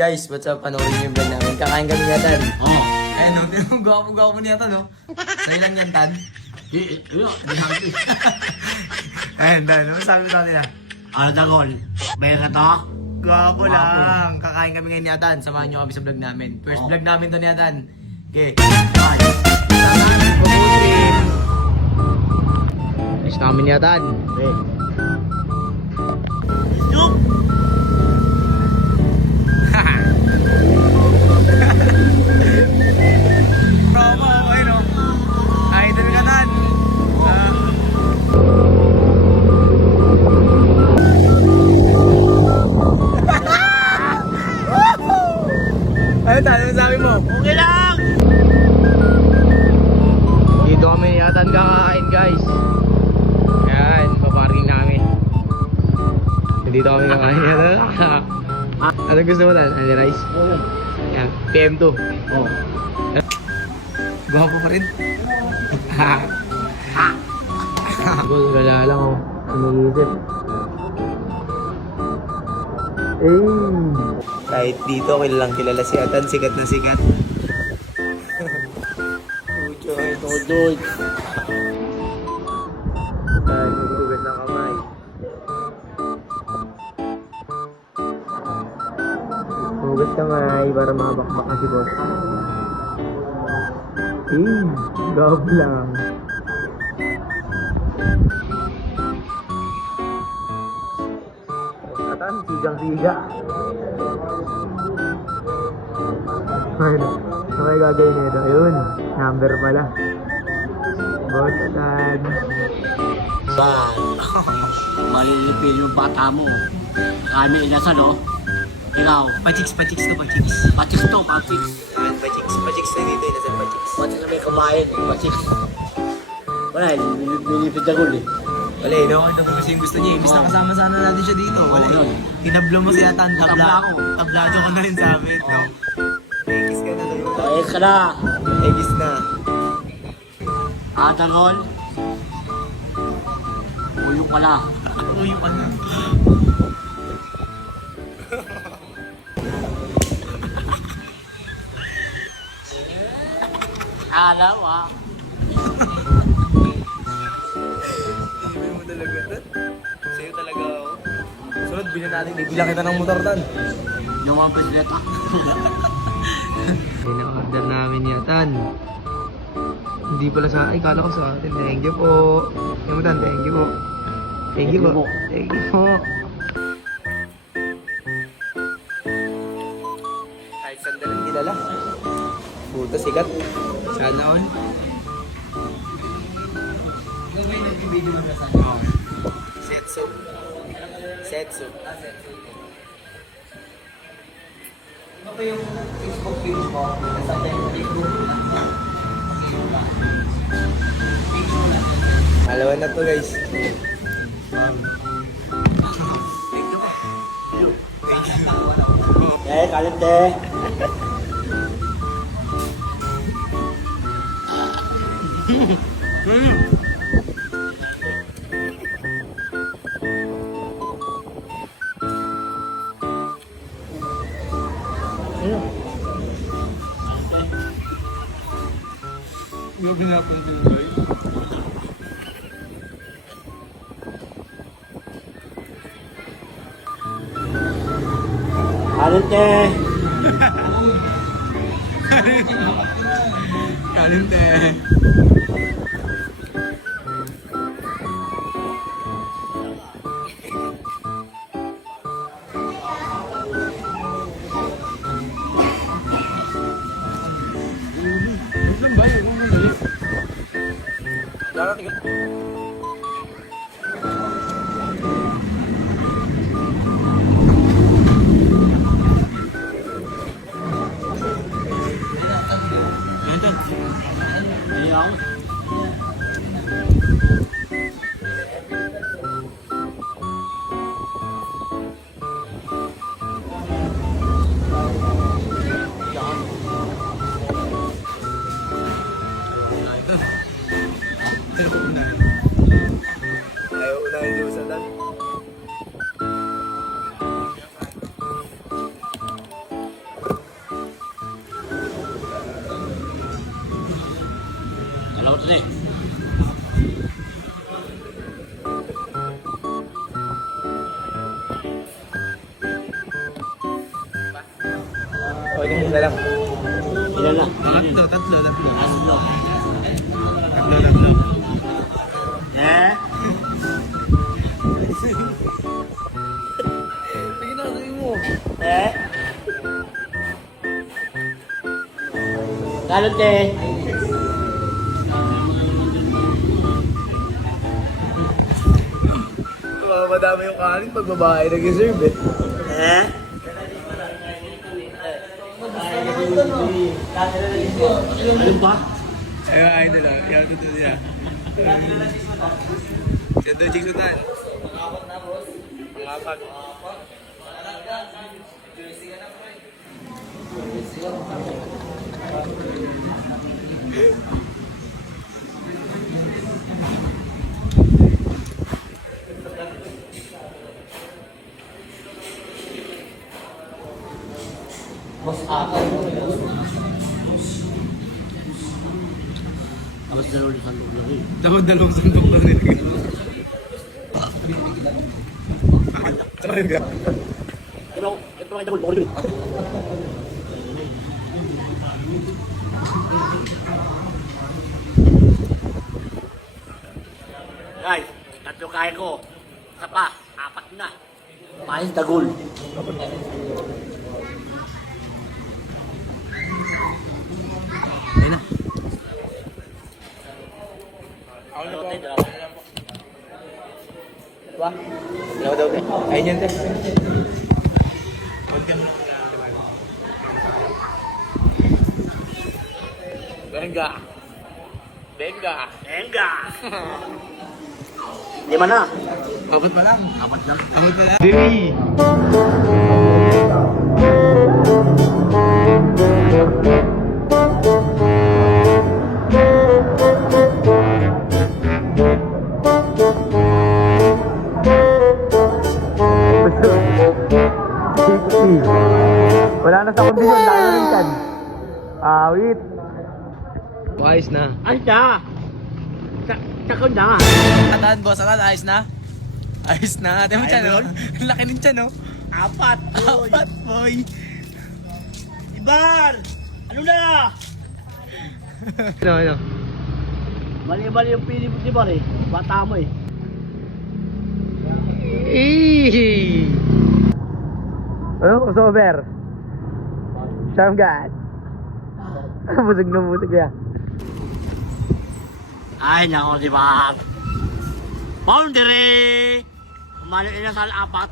guys, what's up? Panoorin niyo yung vlog namin. Kakain kami niya, Tan. Oo. Ayun, no? Gwapo-gwapo niya, Tan, no? Sa'yo lang yan, Tan. Di hangis. Ayun, Tan. Ano sabi mo sa nila? Ano dagol? May ka to? Gwapo Gwapo. lang. Kakain kami ngayon ni Atan. Samahan niyo kami sa vlog namin. First vlog namin to ni Atan. Okay. Ay. Ayos namin ni Atan. Eh. Yup. Promo, okay, no? Idol ka, Tan. Ayun, Tan. Ano sabi mo? Okay lang. Dito kami ni Atan kakain, guys. Ayan, paparking namin. Dito kami kakain ni Atan. Ano gusto mo, Tan? Ano, rice? Ayan, PM2. Oh. Gwapo pa rin. Gol, wala lang, oh. Umiisip. Kahit dito, kilalang kilala si Atan. Sikat na sikat. Tudod. Ay, maghugas ng kamay. Hugas kamay para makabakbak na si boss. Gab lang. Atan, sigang-siga. Ano may gagawin nito? Ayun, number pala. Boss Atan. Bad. Malilipin yung bata mo. Kami inasal, oh. Ikaw. Pachiks to, pachiks. Patis to, patis. Ayan, pachiks na dito, inasan pachiks. Patis na may kumain, patis. Wala, nilipid na gul eh. Wala eh, no? Ito po kasi yung gusto niya. Imbis na kasama sana natin siya dito. Wala Oo, eh. yun. Tinablo mo si Atan, Tabla ako. Tablado ka na rin sa amin, no? Egis ka na tayo. Kaya ka na. Egis na. Dagol. Uyo ka na. Uyo ka na. Alaw, ah. Ibig mo talaga, Tan. Sa'yo talaga ako. Sunod, bilang natin. Bilang kita ng motor, Tan. Yung mga presidenta. Pina-order namin ni Atan. Hindi pala sa akin. Kala ko sa atin. Thank you po. Yan mo, Tan. Thank you po. Thank you po. Thank you po. Kahit sandalang kilala. Buto, sikat. Sana all. Gagawin nag-video mo sa sana. Setsu. Setsu. Ano ba yung Facebook page mo? Nasa Facebook. Alawan na to, guys. Thank you po. Thank you. Eh, kalit eh. Yung pinapunta na guys. Kalit eh. Kalinte. Ayaw. Okay, isa lang. Ilan na? Tatlo. Tatlo. Tatlo. Eh? Ginagawin mo. Eh? Kalot eh. Madami yung kanin pag babae nag-serve eh. Eh? Ano ba? Ay, idol ah. Yan, totoo niya. Siya doon, Chicks Utan. Ang apat. Tapos dalawa ng sandok lagi. Dapat dalawang sandok lang nilagay. Try ka. Ito lang ito ulit. Guys, tatlo kaya ko. Isa pa, apat na. Panis dagol. Ayun na. Dalawa? Dalawa daw te. Ayun yan te. Benga. Benga. Enga! Lima na. Apat pa lang. Apat lang. Apat pa lang. Diri. Wala na sa kondisyon, tayo rin kan. Awit. Ayos na. Ay siya! Sakon na nga. Ataan boss, ataan, ayos na? Ayos na. Ate mo Ayos tiyan, no? yun? Ang laki ng tiyan, no? Apat! Boy! Apat, boy. Ibar! Ano na? Ano? Mali-mali yung pili mo di ba eh. Bata mo eh. Ano? Sober? Sharp God. Busog na busog ya. Ay, nako di ba? Boundary! Mali na sa apat.